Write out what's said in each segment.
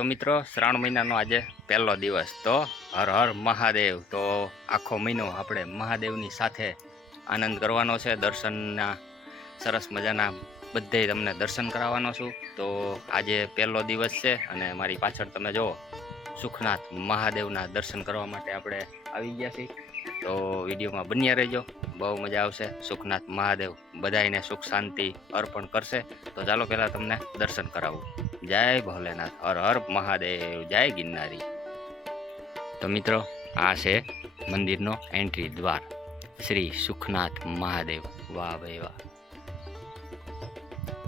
તો મિત્રો શ્રાવણ મહિનાનો આજે પહેલો દિવસ, તો હર હર મહાદેવ. તો આખો મહિનો આપણે મહાદેવની સાથે આનંદ કરવાનો છે. દર્શનના સરસ મજાના બધે તમને દર્શન કરાવવાનો છું. તો આજે પહેલો દિવસ છે અને મારી પાછળ તમે જુઓ સુખનાથ મહાદેવના દર્શન કરવા માટે આપણે આવી ગયા છીએ. તો વિડીયોમાં બન્યા રહેજો, બહુ મજા આવશે. સુખનાથ મહાદેવ બધાને સુખ શાંતિ અર્પણ કરશે. તો ચાલો પહેલાં તમને દર્શન કરાવું. જય ભોલેનાથ, હર હર મહાદેવ, જય ગિરનારી. તો મિત્રો આ છે મંદિરનો એન્ટ્રી દ્વાર, શ્રી સુખનાથ મહાદેવ. વાહ ભાઈ વાહ.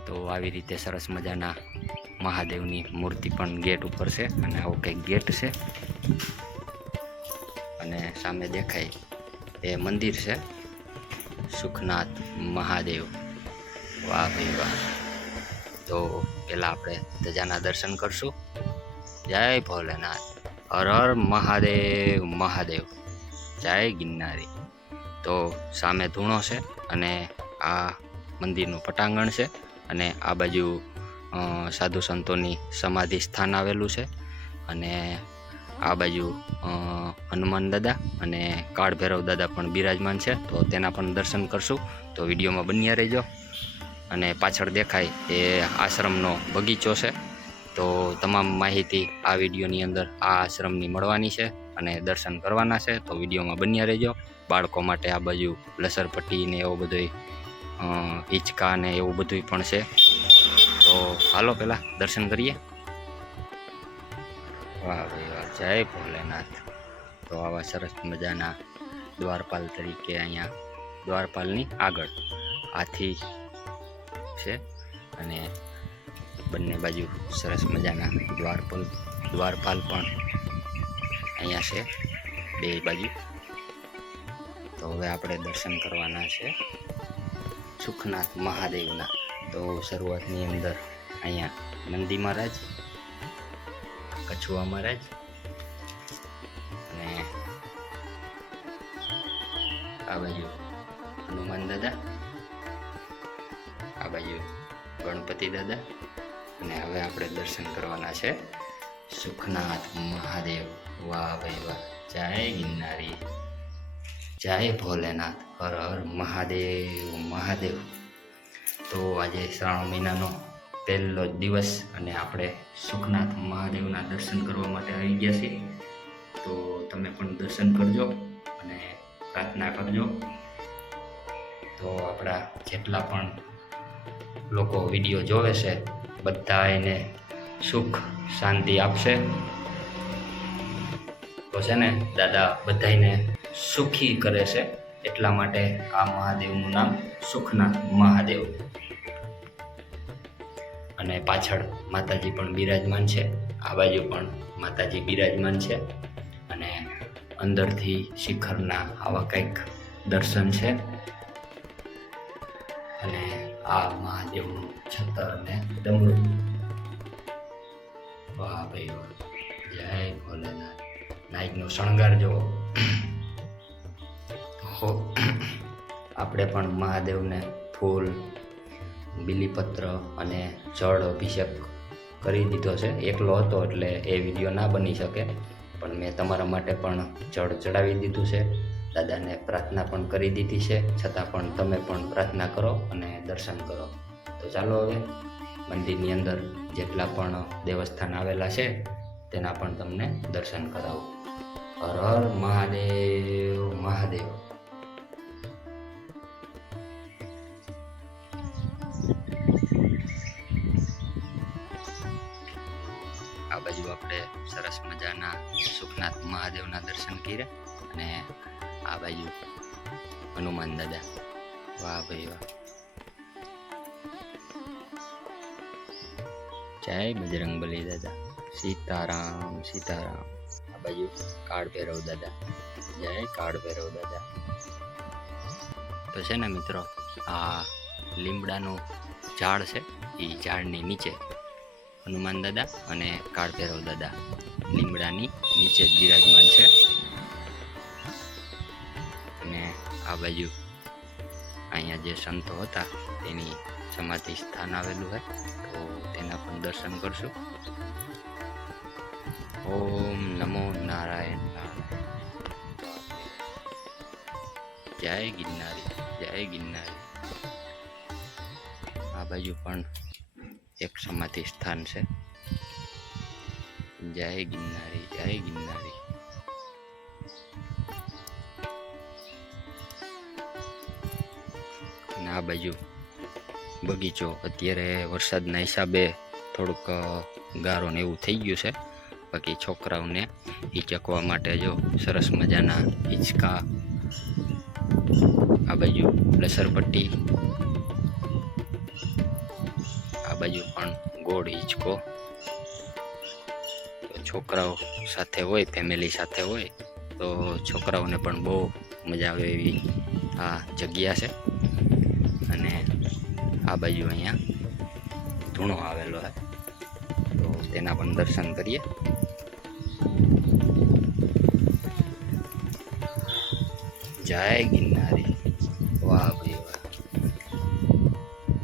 તો આવી રીતે સરસ મજાના મહાદેવની મૂર્તિ પણ ગેટ ઉપર છે અને આવો કંઈક ગેટ છે અને સામે દેખાય એ મંદિર છે સુખનાથ મહાદેવ. વાહ ભાઈ વાહ. તો પહેલાં આપણે ધજાના દર્શન કરશું. જય ભોલેનાથ, હર હર મહાદેવ મહાદેવ, જય ગિરનારી. તો સામે ધૂણો છે અને આ મંદિરનું પટાંગણ છે અને આ બાજુ સાધુ સંતોની સમાધિ સ્થાન આવેલું છે અને આ બાજુ હનુમાન દાદા અને કાળ ભૈરવ દાદા પણ બિરાજમાન છે. તો તેના પણ દર્શન કરશું. તો વિડીયોમાં બન્યા રહેજો. અને પાછળ દેખાય એ આશ્રમનો બગીચો છે. તો તમામ માહિતી આ વિડીયોની અંદર આ આશ્રમની મળવાની છે અને દર્શન કરવાના છે. તો વિડીયોમાં બન્યા રહેજો. બાળકો માટે આ બાજુ લસરપટ્ટી ને એવું બધું હિંચકા ને એવું બધું પણ છે. તો હાલો પહેલાં દર્શન કરીએ. વાહ ભાઈ વાહ, જય ભોલેનાથ. તો આવા સરસ મજાના દ્વારપાલ તરીકે અહીંયા દ્વારપાલની આગળ હાથી છે અને બંને બાજુ સરસ મજાના દ્વારપાલ પણ અહીંયા છે બે બાજુ. તો હવે આપણે દર્શન કરવાના છે સુખનાથ મહાદેવના. તો શરૂઆતની અંદર અહીંયા નંદી મહારાજ, કછુઆ મહારાજ અને આ બાજુ હનુમાન દાદા, આ બાજુ ગણપતિ દાદા અને હવે આપણે દર્શન કરવાના છે સુખનાથ મહાદેવ. વાહ ભાઈ વાહ, જય ગિરનારી, જય ભોલેનાથ, હર હર મહાદેવ મહાદેવ. તો આજે શ્રાવણ મહિનાનો પહેલો દિવસ અને આપણે સુખનાથ મહાદેવના દર્શન કરવા માટે આવી ગયા છીએ. તો તમે પણ દર્શન કરજો અને પ્રાર્થના કરજો. તો આપણા જેટલા પણ લોકો વિડીયો જોવે છે બધા એને સુખ શાંતિ આપશે. તો છે ને દાદા બધાને સુખી કરે છે, એટલા માટે આ મહાદેવનું નામ સુખનાથ મહાદેવ. અને પાછળ માતાજી પણ બિરાજમાન છે, આ બાજુ પણ માતાજી બિરાજમાન છે અને અંદરથી શિખરના આવા કંઈક દર્શન છે. અને આ મહાદેવનું છત્ર અને ડમરું. વાહ ભાઈ વાહ, જય ભોલેનાથ. નાઈટનો શણગાર જુઓ. તો આપણે પણ મહાદેવને ફૂલ, બીલીપત્ર અને જળ અભિષેક કરી દીધો છે. એકલો હતો એટલે એ વિડીયો ના બની શકે, પણ મેં તમારા માટે પણ જળ ચડાવી દીધું છે. દાદાને પ્રાર્થના પણ કરી દીધી છે, છતાં પણ તમે પણ પ્રાર્થના કરો અને દર્શન કરો. તો ચાલો હવે મંદિરની અંદર જેટલા પણ દેવસ્થાન આવેલા છે તેના પણ તમને દર્શન કરાવું. હર હર મહાદેવ મહાદેવ. આ બાજુ આપણે સરસ મજાના સુખનાથ મહાદેવના દર્શન કર્યા અને આ બાજુ હનુમાન દાદા. વાહ ભાઈ વાહ, જય બજરંગબલી દાદા, સીતારામ સીતારામ. આ બાજુ કાળ ભૈરવ દાદા, જય કાળ ભૈરવ દાદા. તો છે ને મિત્રો આ લીમડાનું ઝાડ છે, એ ઝાડની નીચે હનુમાન દાદા અને કાળ ભૈરવ દાદા લીમડાની નીચે જ બિરાજમાન છે. અને આ બાજુ અહીંયા જે સંતો હતા તેની સમાધિ સ્થાન આવેલું છે, તો તેના પણ દર્શન કરશું. ઓમ નમો નારાયણ નારાયણ. જય ગિરનારી, જય ગિરનારી. આ બાજુ પણ એક સમાધિ સ્થાન છે. જય ગિરનારી, જય ગિરનારી. અને આ બાજુ બગીચો. અત્યારે વરસાદના હિસાબે થોડુંક ગારો ને એવું થઈ ગયું છે. બાકી છોકરાઓને હિચકવા માટે જો સરસ મજાના હિંચકા. આ બાજુ લસરપટ્ટી, આ બાજુ પણ ગોળ હિંચકો. છોકરાઓ સાથે હોય, ફેમિલી સાથે હોય તો છોકરાઓને પણ બહુ મજા આવે એવી આ જગ્યા છે. અને આ બાજુ અહીંયા ધૂણો આવેલો છે, તો તેના પણ દર્શન કરીએ. જય ગિરનારી, વાહ ભાઈ વાહ.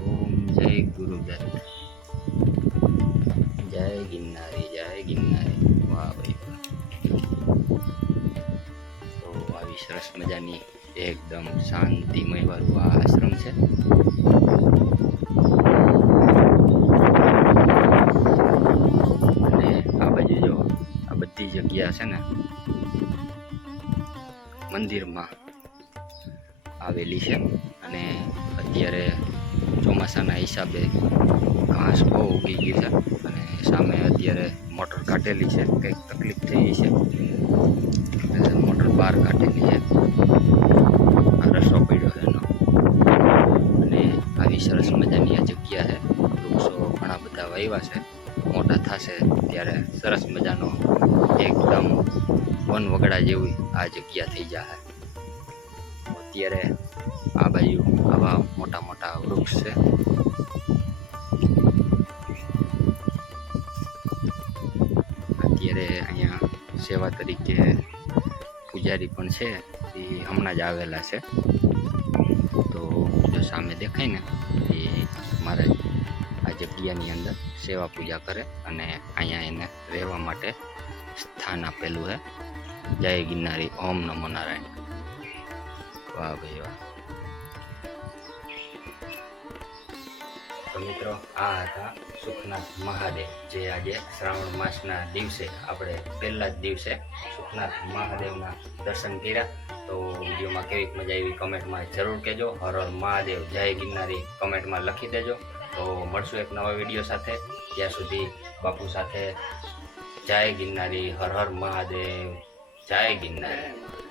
ઓમ જય ગુરુદત્ત. જય ગિરનારી, જય ગિરનારી, વાહ ભાઈ વાહ. તો આવી સરસ મજાની એકદમ શાંતિમય વાળું આ આશ્રમ છે. અને આ બાજુ જો આ બધી જગ્યા છે ને મંદિરમાં આવેલી છે. અને અત્યારે ચોમાસાના હિસાબે ઘાસ બહુ ઉગી ગઈ છે. અને સામે અત્યારે મોટર કાઢેલી છે, કંઈક તકલીફ થઈ છે, મોટર બહાર કાઢેલી છે. આ રસો પડ્યો છે એનો. અને આવી સરસ મજાની આ જગ્યા છે. વૃક્ષો ઘણા બધા વાવ્યા છે. મોટા થશે ત્યારે સરસ મજાનો એકદમ વન વગડા જેવી આ જગ્યા થઈ જાય. અત્યારે આ બાજુ આવા મોટા મોટા વૃક્ષ છે. અત્યારે અહીંયા સેવા તરીકે પૂજારી પણ છે, એ હમણાં જ આવેલા છે. તો જો સામે દેખાય ને એ મારે આ જગ્યાની અંદર સેવા પૂજા કરે. અને અહીંયા એને રહેવા માટે સ્થાન આપેલું છે. જય ગિરનારી, ઓમ નમો નારાયણ. વાહ ભાઈ વાહ. તો મિત્રો આ હતા સુખનાથ મહાદેવ, જે આજે શ્રાવણ માસના દિવસે આપણે પહેલા જ દિવસે સુખનાથ મહાદેવના દર્શન કર્યા. તો વિડીયોમાં કેવી મજા આવી કમેન્ટમાં જરૂર કહેજો. હર હર મહાદેવ, જય ગિરનારી કમેન્ટમાં લખી દેજો. તો મળશું એક નવા વિડીયો સાથે. ત્યાં સુધી બાપુ સાથે જય ગિરનારી, હર હર મહાદેવ, જય ગિરનારી.